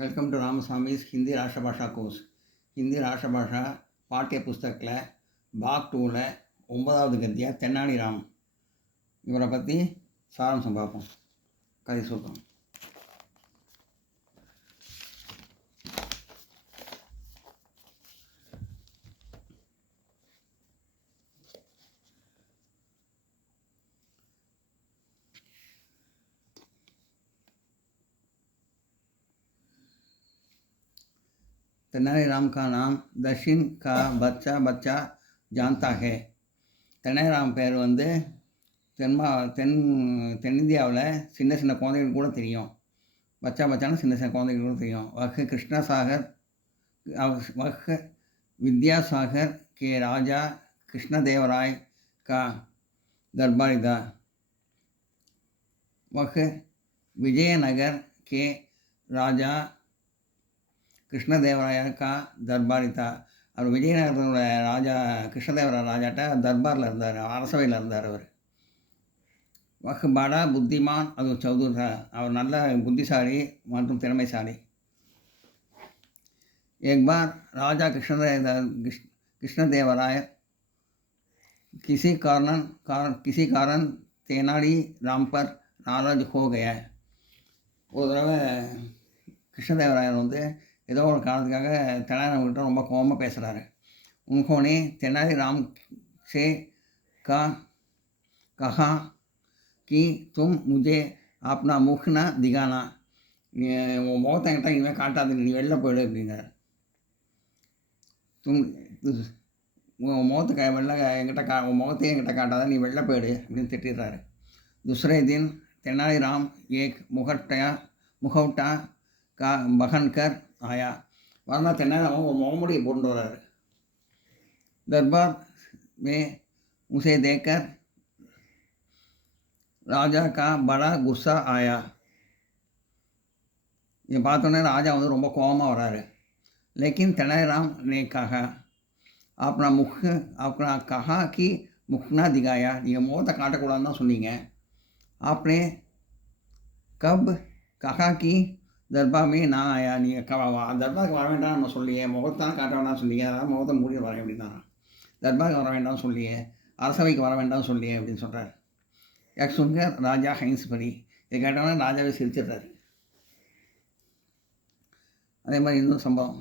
Welcome to रामस्वामी's Hindi राष्ट्रभाषा course Hindi राष्ट्रभाषा पाठ्य पुस्तकத்தில் பாக் 2ல் 9வது கத்தியா தென்னாலி ராம் இவரை பற்றி சாராம்சம் பார்ப்போம். கதை சொல்கிறோம். तेनालीराम का नाम दक्षिण का बच्चा बच्चा जानता है. தெனாலிராம் பேர் வந்து தென்னிந்தியாவில் சின்ன சின்ன குழந்தைகள் கூட தெரியும். பச்சா பச்சான்னு சின்ன சின்ன குழந்தைகள் கூட தெரியும். वह विद्यासागर के राजा कृष्णदेवराय का दरबारी था. वह विजयनगर के राजा கிருஷ்ணதேவராயா கா தர்பாரி தா. அவர் விஜயநகரத்தோட ராஜா கிருஷ்ணதேவராய ராஜாட்ட தர்பாரில் இருந்தார், அரசவையில் இருந்தார். அவர் வஹ் படா புத்திமான் அது சௌதுரா, அவர் நல்ல புத்திசாலி மற்றும் திறமைசாலி. एक बार राजा कृष्णदेवराय किसी कारण तेनालीराम पर नाराज हो गया. ஒரு தடவை கிருஷ்ணதேவராயர் வந்து ஏதோ ஒரு காரணத்துக்காக தெனாலிராமன்கிட்ட ரொம்ப கோபமாக பேசுகிறாரு. उन्होंने तेनालीराम से कहा कि तुम मुझे अपना मुख न दिखाना, உன் முகத்தை என்கிட்ட இனிமேல் காட்டாது, நீ வெளில போயிடு அப்படிங்கிறார். உன் முகத்தை உன் முகத்தையே என்கிட்ட காட்டாத, நீ வெளில போயிடு அப்படின்னு திட்டிடுறாரு. दूसरे दिन तेनालीराम एक मुखौटा का बहन कर आया. वरना तेनालीराम वो मोहमुड़ी बोल रहा है. दरबार में उसे देखकर राजा का बड़ा गुस्सा आया. ये बात उन्हें राजा வந்து ரொம்ப கோபமாக வராரு. लेकिन तेनालीराम ने कहा अपना कहा कि मुख ना दिखाया, நீங்கள் முகத்தை காட்டக்கூடாதுன்னு தான் சொன்னீங்க. आपने कब कहा कि दरबार में ना आया, நீங்கள் தர்பாருக்கு வர வேண்டாம் நம்ம சொல்லியே, முகத்தான் காட்ட வேண்டாம் சொல்லியே, அதாவது முகத்தை மூடி வர அப்படின்னா தர்பாருக்கு வர வேண்டாம் சொல்லியே, அரசவைக்கு வர வேண்டாம் சொல்லியே அப்படின்னு சொல்கிறார். யக் சுங்கர் ராஜா ஹைன்ஸ்பரி, இதை கேட்டவொன்னே ராஜாவே சிரிச்சிடுறாரு. அதே மாதிரி இன்னொரு சம்பவம்.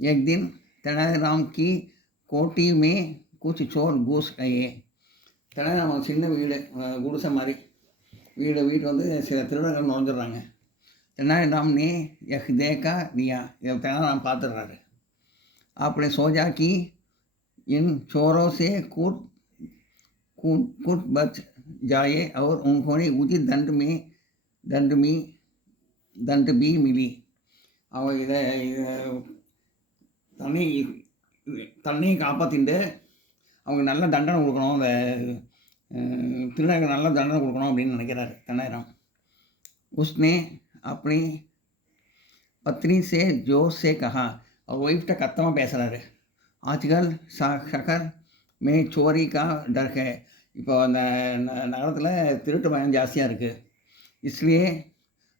एक दिन तेनालीराम की कोठी में कुछ चोर घुस गए. तेनालीराम சின்ன வீடு, குடிசை மாதிரி வீட்டு வந்து சில திருடர்கள் நுழைஞ்சிடுறாங்க. तेनालीराम ने यह देखा लिया, इधर तेनालीराम பார்த்துடுறாரு. आपने सोचा कि इन चोरों से कूट बच जाए और उन्होंने उचित दंड भी मिली. அவங்க இதை தன்னையும் காப்பாற்றிட்டு அவங்க நல்ல தண்டனை கொடுக்கணும், அந்த திருடர்கள் நல்ல தண்டனை கொடுக்கணும் அப்படின்னு நினைக்கிறாரு தெனாலிராம். उसने अपनी पत्नी से जोर से कहा, और वाइफ्ट கத்தமாக பேசுகிறாரு. आजकल शहर में चोरी का डर है. இப்போ அந்த நகரத்தில் திருட்டு பயம் ஜாஸ்தியாக இருக்குது. इसलिए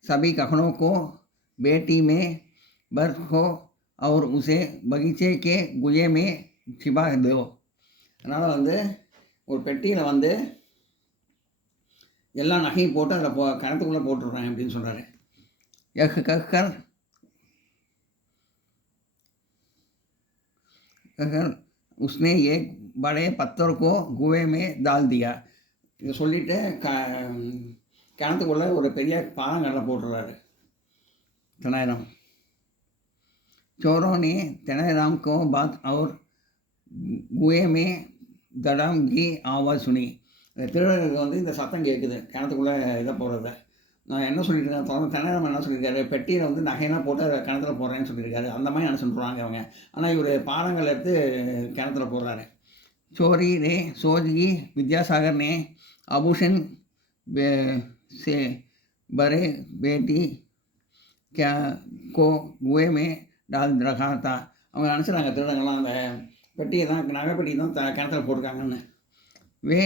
सभी कखनों को बेटी में बर्फ हो और उसे बगीचे के गुजे में छिपा दो. அதனால் வந்து ஒரு பெட்டியில் வந்து எல்லா நகையும் போட்டு அதில் கிணத்துக்குள்ளே போட்டுடுறேன் அப்படின்னு சொல்கிறாரு. यह कहकर उसने एक बड़े पत्थर को कुएं में डाल दिया. இதை சொல்லிவிட்டு கிணத்துக்குள்ளே ஒரு பெரிய பாறாங்கல்ல போட்டுடுறாரு तेनालीराम. चोरों ने तेनालीराम को बात और कुएं में धड़ाम की आवाज़ सुनी. திருடர்களுக்கு வந்து இந்த சத்தம் கேட்குது, கிணத்துக்குள்ளே இதை போடுறத. நான் என்ன சொல்லியிருக்கேன், தெனாலிராம் என்ன சொல்லியிருக்காரு, பெட்டியில் வந்து நகையெல்லாம் போட்டு அதை கிணத்துல போடுறேன்னு சொல்லியிருக்காரு. அந்த மாதிரி நினச்சிட்டு போகிறாங்க அவங்க. ஆனால் இவர் பாறாங்கல் எடுத்து கிணத்துல போடுறாரு. चोरी ने सोचगी विद्यासागर ने आभूषण से भरे बेटी क्या को कुएं में डाल रखा था. அவங்க நினச்சிடாங்க திருடங்கள்லாம் அந்த பெட்டியை தான், நகை பெட்டி தான் கிணத்துல போட்டிருக்காங்கன்னு. वे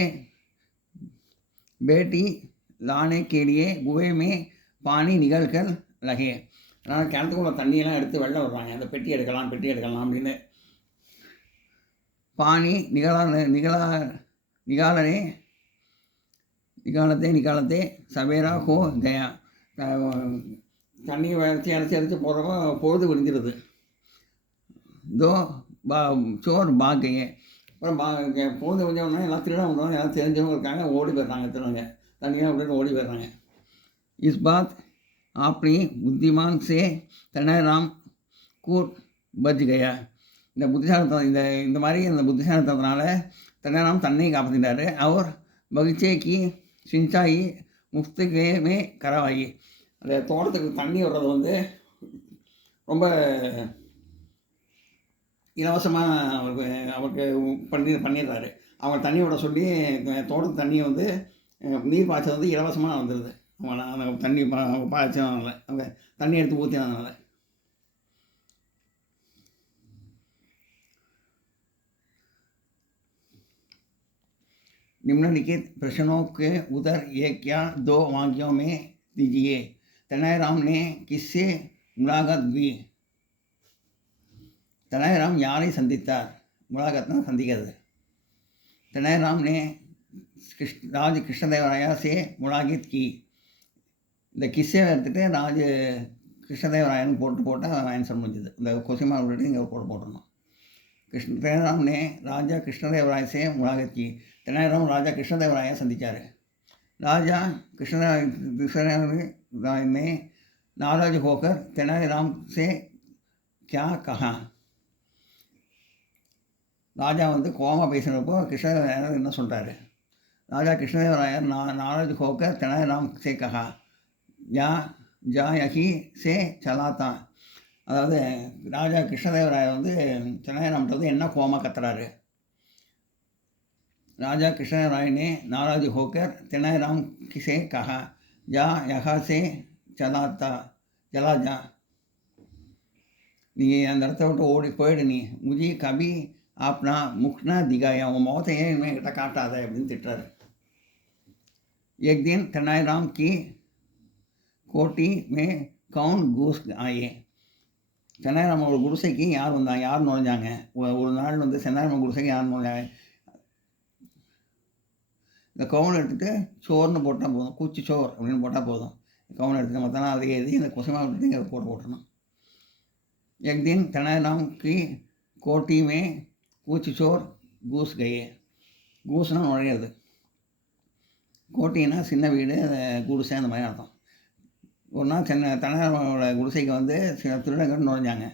बेटी लाने के लिए कुएं में पानी निकल कर लगे. அதனால் கிணத்துக்குள்ள தண்ணியெல்லாம் எடுத்து வெளில விடுறாங்க. அந்த பெட்டி எடுக்கலாம் அப்படின்னு. பானி நிகாலத்தே சவேரா ஹோ கயா. தண்ணி அரைச்சி போகிறப்போ பொழுது விடிஞ்சிருது. தோ சோர் பாக்கையே. அப்புறம் பொழுது விடிஞ்சோடனே எல்லாம் திருட வந்தவங்க எல்லாம் தெரிஞ்சவங்க இருக்காங்க, ஓடி போயிடுறாங்க. திருடங்க தண்ணியெல்லாம் விட்டுட்டு ஓடி போயிடுறாங்க. இஸ் பாத் ஆப்னி புத்திமான் சே தெனாலிராம் கூட் பச் கயா. இந்த புத்திசாலித்தனம் இந்த மாதிரி இந்த புத்திசாலித்தனத்தினால தெனாலிராம் தண்ணியை காப்பாற்றிட்டார். அவர் பகிச்சே கி சிஞ்சாயி முஃப்துகே கரவாயி. அந்த தோட்டத்துக்கு தண்ணி விடுறது ரொம்ப இலவசமாக அவருக்கு பண்ணிடுறாரு. அவங்க தண்ணி விட சொல்லி தோட்டத்து தண்ணியை நீர் பாய்ச்சல் இலவசமாக வந்துடுது. அவங்க தண்ணி பாய்ச்சதுனால, அவங்க தண்ணி எடுத்து ஊற்றினதுனால. निम्नलिखित प्रश्नों के उत्तर एक या दो वाक्यों में दीजिए. तेनालीराम ने किससे मुलाकात की? तेनालीराम யாரை சந்தித்தார்? मुलाकातना சந்திக்கிறது. तेनालीराम ने राज कृष्णदेवराया से मुलाकात की. இந்த கிஸ்ஸை எடுத்துகிட்டு ராஜ கிருஷ்ணதேவராயன்னு போட்டால் ஆன்சர் முடிஞ்சுது. இந்த கொஸ்டின் மார்க் விட்டுட்டு இங்கே போட்டுருந்தோம். तेनालीराम ने राजा कृष्णदेवराय से मुलाकात की. तेनालीराम राजा कृष्णदेवराय சந்தித்தார். राजा कृष्णदेवराय ने नाराज होकर तेनालीराम से क्या कहा? ராஜா கோபமாக பேசினப்போ கிருஷ்ணதேவராயர் என்ன சொல்கிறாரு? ராஜா கிருஷ்ணதேவராயர் नाराज होकर तेनालीराम से कहा या जायही से चलाता. அதாவது ராஜா கிருஷ்ணதேவராயர் தெனாலிராம்கிட்ட என்ன கோபமாக கத்துறாரு? राजा कृष्णदेवराय ने नाराज होकर तेनालीराम से कहा जा यहाँ से चला जा. நீ அந்த இடத்த விட்டு ஓடி போயிடு, நீ முझे कभी अपना मुख न दिखाया, உன் முகத்தை ஏன் என்கிட்ட காட்டாத அப்படின்னு திட்டுறாரு. एक दिन तेनालीराम की कोठी में कौन घुस आए? தெனாலிராம் ஒரு குடிசைக்கு யார் நுழைஞ்சாங்க? ஒரு நாள் தெனாலிராம் குடிசைக்கு யார் நுழைஞ்சாங்க? இந்த கவுன் எடுத்துகிட்டு சோர்னு போட்டால் போதும், கூச்சி சோர் அப்படின்னு போட்டால் போதும். கவுன் எடுத்துகிட்டு மற்றனா அதை எழுதி இந்த கொசமாக எடுத்து இங்கே போட்டுருணும். एक दिन तेनालीराम की कोठी में कुछ चोर घुस गए. घूसனா நுழையிறது, கோட்டின்னா சின்ன வீடு, குடிசை அந்த மாதிரி அர்த்தம். ஒரு நாள் தெனாலிராமோட குடிசைக்கு சில திருடங்கள் நுழைஞ்சாங்க.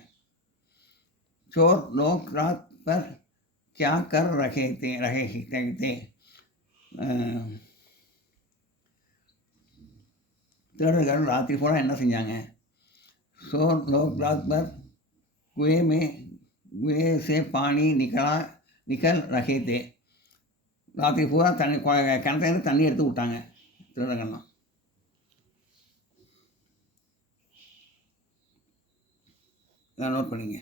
चोर लोग रात पर क्या कर रहे थे? திருடர்கள் ராத்திரி பூரா என்ன செஞ்சாங்க? चोर लोग रात भर कुएं से पानी निकल रहे थे. ராத்திரி பூரா கிணத்துலேருந்து தண்ணி எடுத்து விட்டாங்க திருடங்கள்லாம். இதை நோட் பண்ணிங்க.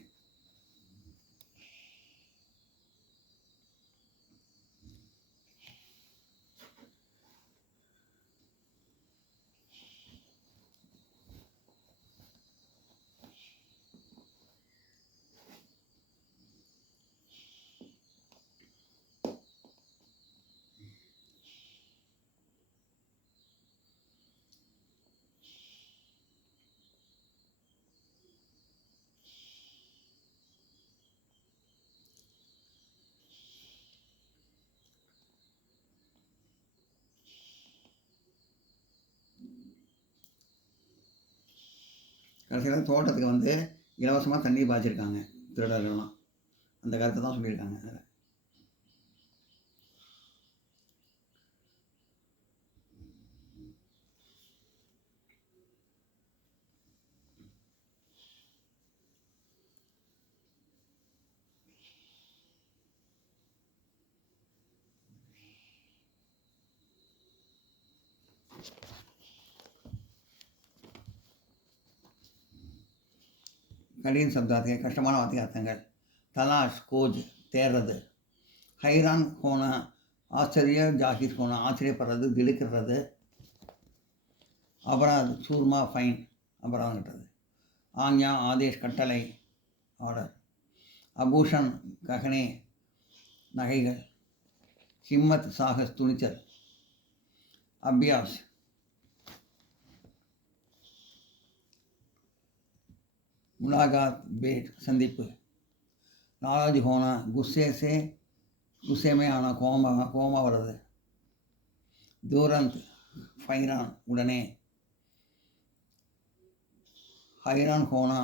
கடைசியில் தோட்டத்துக்கு இலவசமாக தண்ணி பாய்ச்சிருக்காங்க திருடர்கள்லாம். அந்த கருத்தை தான் சொல்லியிருக்காங்க அதில். கடின சப்தார்த்தம், கஷ்டமான வார்த்தை அர்த்தங்கள். தலாஷ் கோஜ் தேடுறது. ஹைரான் ஹோனா ஆச்சரிய ஜாகிர் ஹோனா ஆச்சரியப்படுறது, திடுக்கிறது. அபராத் சூர்மா ஃபைன் அபராதம் கட்டுறது. ஆஞ்ஞா ஆதேஷ் கட்டளை ஆர்டர். அபூஷன் ககனே நகைகள். ஹிம்மத் சாகஸ் துணிச்சல். அபியாஸ் முலாகாத் பேட் சந்திப்பு. நாராஜ் ஹோனா குஸ்ஸே மே ஆனா கோமா வருது. தூரந்த் ஃபைரான் உடனே. ஹைரான் ஹோனா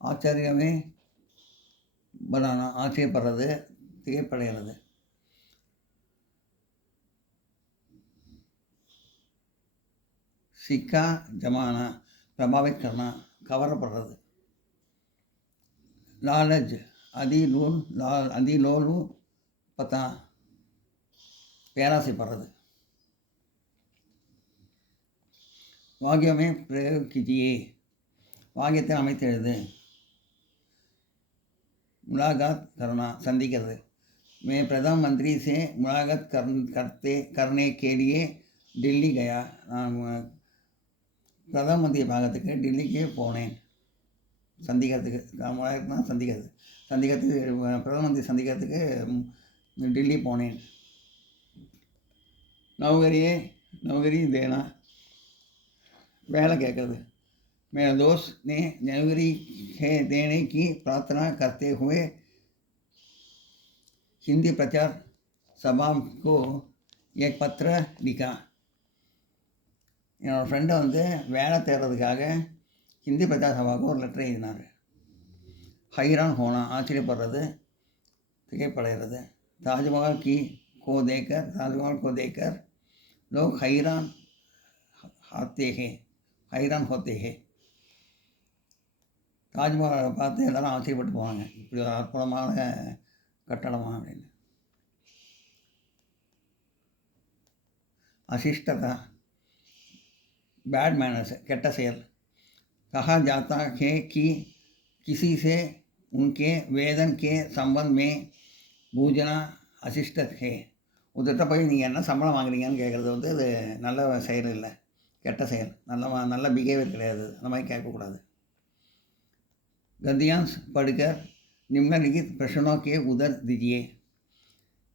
ஆச்சரியமே பனானா ஆச்சரியப்படுறது திகைப்படைகிறது. சிக்கா ஜமானா பிரபாவித் கர்னா கவரப்படுறது. லாலஜ் அதிலோலு பத்தா பேராசைப்படுறது. வாக்கியமே பிரயோக் கிஜியே வாக்கியத்தை அமைத்தெழுது. முலாகாத் கர்னா சந்திக்கிறது. मैं प्रधानमंत्री से मुलाकात करने के लिए दिल्ली गया. நான் பிரதம மந்திரியை பார்க்கறதுக்கு டெல்லிக்கு போனேன். சந்திக்கிறதுக்கு முலாகாத்னா சந்திக்கிறதுக்கு பிரதம மந்திரி சந்திக்கிறதுக்கு டெல்லி போனேன். நௌகரி தேனா வேலை கேட்குறது. मेरा दोस्त ने नौकरी देने की प्रार्थना करते हुए हिंदी प्रचार सभा को एक पत्र लिखा. என்னோடய ஃப்ரெண்டை வந்து வேலை தேடுறதுக்காக ஹிந்தி பிரச்சார சபாவுக்கு ஒரு லெட்டர் எழுதினார். ஹைரான் ஹோனா ஆச்சரியப்படுறது திகைப்படைகிறது. தாஜ்மஹால் को देखकर लोग हैरान होते हैं. தாஜ்மஹாலை பார்த்து எல்லாரும் ஆச்சரியப்பட்டு போவாங்க, இப்படி ஒரு அற்புதமான கட்டடமா அப்படின்னு. அசிஷ்டதா बैड मैनर्स कट्टा सेल. कहा जाता है कि किसी से उनके वेतन के संबंध में पूछना अशिष्ट है. உதட்ட போய் நீங்கள் என்ன சம்பளம் வாங்குறீங்கன்னு கேட்குறது வந்து இது நல்ல செயல் இல்லை, கெட்ட செயல், நல்ல பிஹேவியர் கிடையாது. அந்த மாதிரி கேட்கக்கூடாது. गद्यांश पढ़कर निम्नलिखित प्रश्नों के उत्तर दीजिए.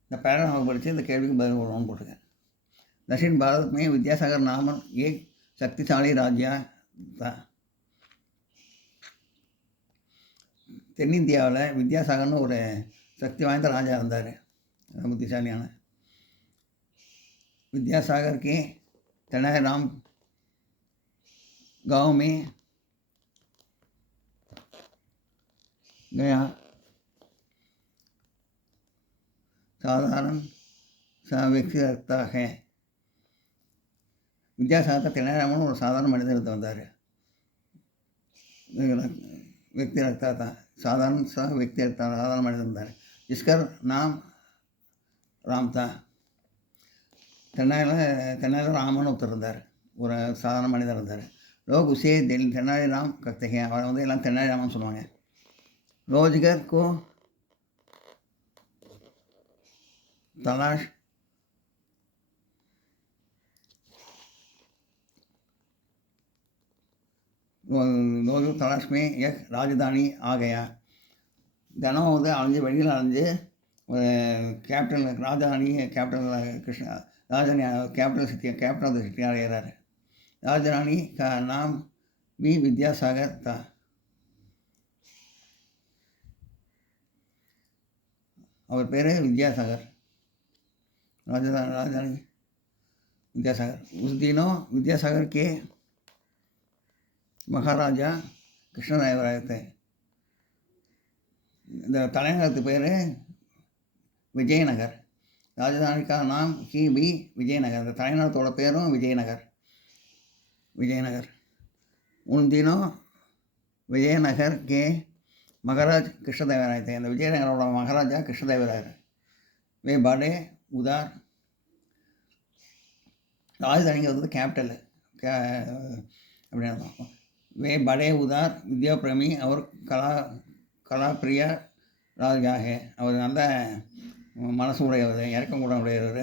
இந்த पैराग्राफ படித்து இந்த கேள்விக்கு பதில் கொடுக்கணும்னு போட்டிருக்கேன். दक्षिण भारत में विद्यासागर नाम एक शक्तिशाली ராஜா தான். தென்னிந்தியாவில் வித்யாசாகர்னு ஒரு சக்தி வாய்ந்த ராஜா இருந்தார், புத்திசாலியான. विद्यासागर के तेनालीराम गांव में गया. साधारण सा व्यक्ति रखता है. வித்யாசாகர் தெனாலிராமன் ஒரு சாதாரண மனிதர் வந்தார். व्यक्ति रखता था, साधारण सा व्यक्ति रखता साधारण मनिदर இருந்தார். जिसका नाम राम था. தெனாலிராமன் ஒருத்தர் இருந்தார், ஒரு சாதாரண மனிதர் இருந்தார். लोग उसे तेनालीराम कहते हैं. அவரை வந்து எல்லாம் தெனாலிராமன் சொல்லுவாங்க. रोजगार को तलाश में एक राजधानी आ गया. தினம் வந்து வெளியில் அலைஞ்சு capital Rajdhani Rajdhani capital of the city अடைகிறார். राजधानी का नाम भी विद्यासागर था. और पेरे विद्यासागर, राजधानी विद्यासागर. उस दिनों विद्यासागर के महाराजा कृष्णदेवराय थे. இந்த தலைநகரத்து பேர் விஜயநகர். राजधानी का नाम ही भी विजयनगर. இந்த தலைநகரத்தோட பேரும் விஜயநகர். उन दिनों विजयनगर के महाराज कृष्णदेवराय थे. இந்த விஜயநகரோட மகாராஜா கிருஷ்ணதேவராயர். वे बड़े उदार, ராஜதானிங்கிறது கேபிட்டல் அப்படின்னு அர்த்தம். वे बड़े उदार विद्या प्रेमी और कला प्रिय राजा है. அவர் நல்ல மனசு உடையவர், இறக்கம் கூட உடையவர்.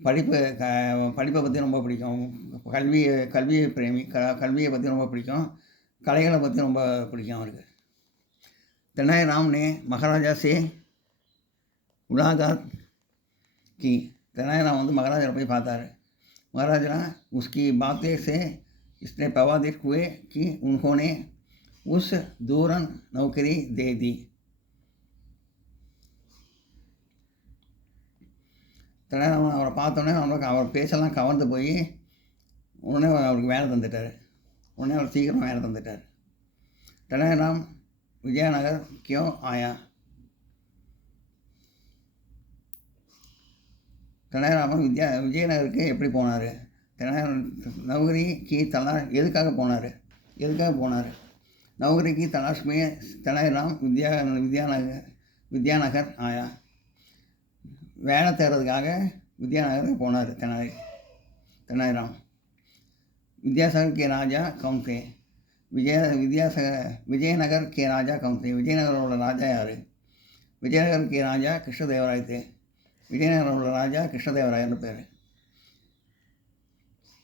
படிப்பை பற்றி ரொம்ப பிடிக்கும். கல்வியை பிரேமி, கல்வியை பற்றி ரொம்ப பிடிக்கும். கலைகளை பற்றி ரொம்ப பிடிக்கும் அவருக்கு. தெனாலிராம் ने महाराजा से मुलाकात की. தெனாலிராம் வந்து மகாராஜா போய் பார்த்தாரு. महाराजा उसकी बातें से इसने प्रभावित हुए कि उन्होंने उस दौरान नौकरी दे दी. தெனாலிராமன் அவரை பார்த்தோன்னே அவர் பேச்செல்லாம் கவர்ந்து போய் உடனே அவருக்கு வேலை தந்துட்டார். उन्हें और शीघ्र வேலை தந்துட்டார். தெனாலிராம் விஜயநகர் क्यों आया. தெனாலிராமன் விஜயநகருக்கு எப்படி போனார்? நௌகரி கி தலாஷ் எதுக்காக போனார்? நௌகரி கி தலாஷ் மே தெனாலிராம் வித்யாநகர் ஆயா. வேலை தேடுறதுக்காக வித்யாநகருக்கு போனார் தெனாலிராம். विद्यासागर के राजा कौन थे? विजयनगर के राजा कौन थे? विजयनगर राजा यार? विजयनगर के राजा कृष्णदेवराय थे. विजयनगर राजा कृष्णदेवराय पेर.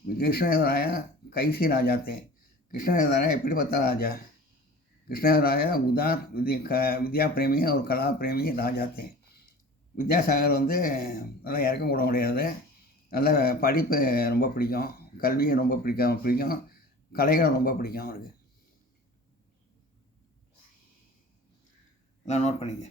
कृष्णदेवराय कैसी राजा थे? कृष्णदेवराय एप्पड़िपट्ट राजा? कृष्णदेवराय उदार विद्या प्रेमी और कला प्रेमी राजा थे. வித்யாசாகர் வந்து நல்லா இறக்கம் கூட முடியாது. நல்ல படிப்பு ரொம்ப பிடிக்கும், கல்வியை ரொம்ப பிடிக்கும், கலைகளை ரொம்ப பிடிக்கும் அவருக்கு. எல்லாம் நோட் பண்ணிங்க.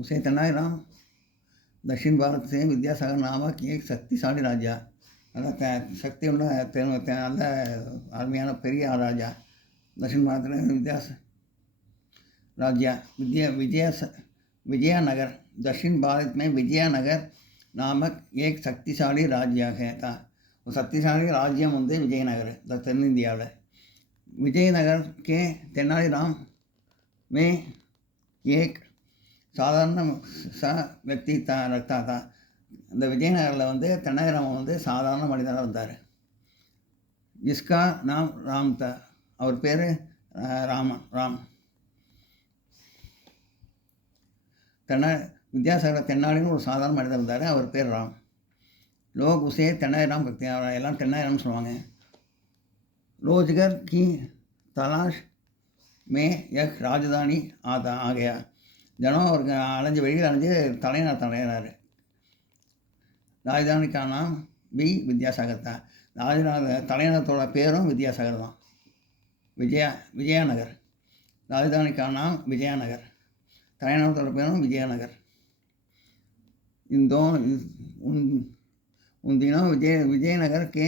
उसे तेनालीराम दक्षिण भारत से विद्यासागर नामक एक शक्तिशाली राजा, நல்ல சக்தி உள்ள நல்ல அருமையான பெரிய ராஜா. दक्षिण भारत में विजयनगर. दक्षिण भारत में विजयनगर नामक एक शक्तिशाली राज्य था. वो शक्तिशाली राज्य வந்து विजयनगर தென்னிந்தியாவில். विजयनगर के तेनालीराम में एक साधारण सा व्यक्ति रखता था. இந்த விஜயநகரில் வந்து தெனாலிராமன் வந்து சாதாரண மனிதனாக இருந்தார். जिसका नाम राम था. அவர் பேர் ராம். வித்யாசாகர் தென்னாலின்னு ஒரு சாதாரண மனிதர் இருந்தார். அவர் பேர் ராம். லோக் உசே தெனாலிராம் பக்தி, அவர் எல்லாம் தெனாலிராம்னு சொல்லுவாங்க. ரோஜ்கர் கி தலாஷ் மே யக் ராஜதானி ஆகையா. தினம் அவருக்கு வெளியில் அலைஞ்சு தலைநகர். ராஜதானிக்கான நாம் வித்யாசாகர் தான். தலைநகரத்தோட பேரும் வித்யாசாகர் தான். विजयनगर. राजधानी का नाम विजयनगर, தலைநகரத்தோட பேரும் விஜயநகர். उन दिनों विजयनगर के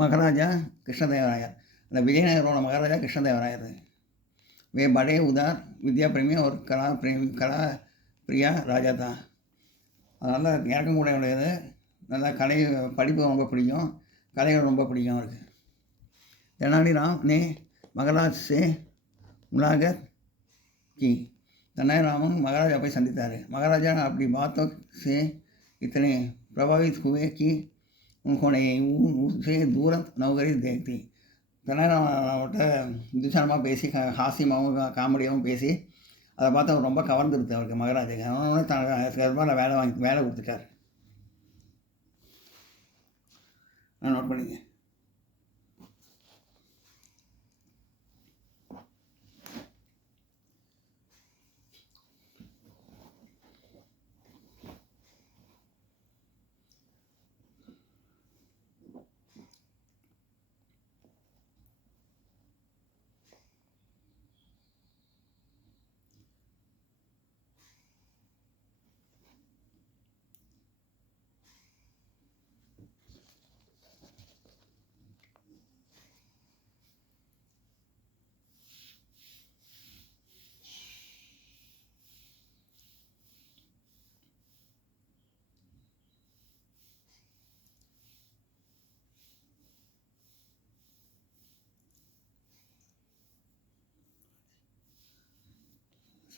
महाराजा कृष्णदेवराय. विजयनगर महाराजा कृष्णदेवराय थे. वे बड़े उदार विद्या प्रेमी और कला प्रिया राजा था. அதனால் இறக்கம் கூட உடையது. நல்லா படிப்பு ரொம்ப பிடிக்கும், கலைகள் ரொம்ப பிடிக்கும் அவருக்கு. तेनालीराम ने महाराज से मुलाकात की. तेनालीरामन महाराजा போய் சந்தித்தார். महाराजा अपनी बातों से इतने प्रभावित हुए कि उन्होंने उससे तुरंत नौकरी दे दी. தெனாலிராமன்கிட்ட துஷாரமாக பேசி ஹாஸ்யமாகவும் காமெடியாகவும் பேசி அதை பார்த்து அவர் ரொம்ப கவர்ந்துருது அவருக்கு மகாராஜாக்கு. அதனால தனக்கு வேலை கொடுத்துட்டார். நோட் பண்ணிங்க.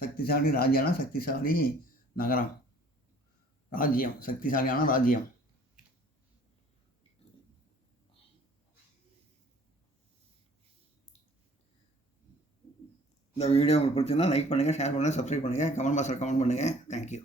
சக்திசாலி ராஜ்யம்னா சக்திசாலி நகரம், ராஜ்யம், சக்திசாலியான ராஜ்யம். இந்த வீடியோ உங்களுக்கு பிடிச்சிருந்தா லைக் பண்ணுங்கள், ஷேர் பண்ணுங்கள், சப்ஸ்கிரைப் பண்ணுங்கள், கமெண்ட் பாக்ஸில் கமெண்ட் பண்ணுங்கள். தேங்க்யூ.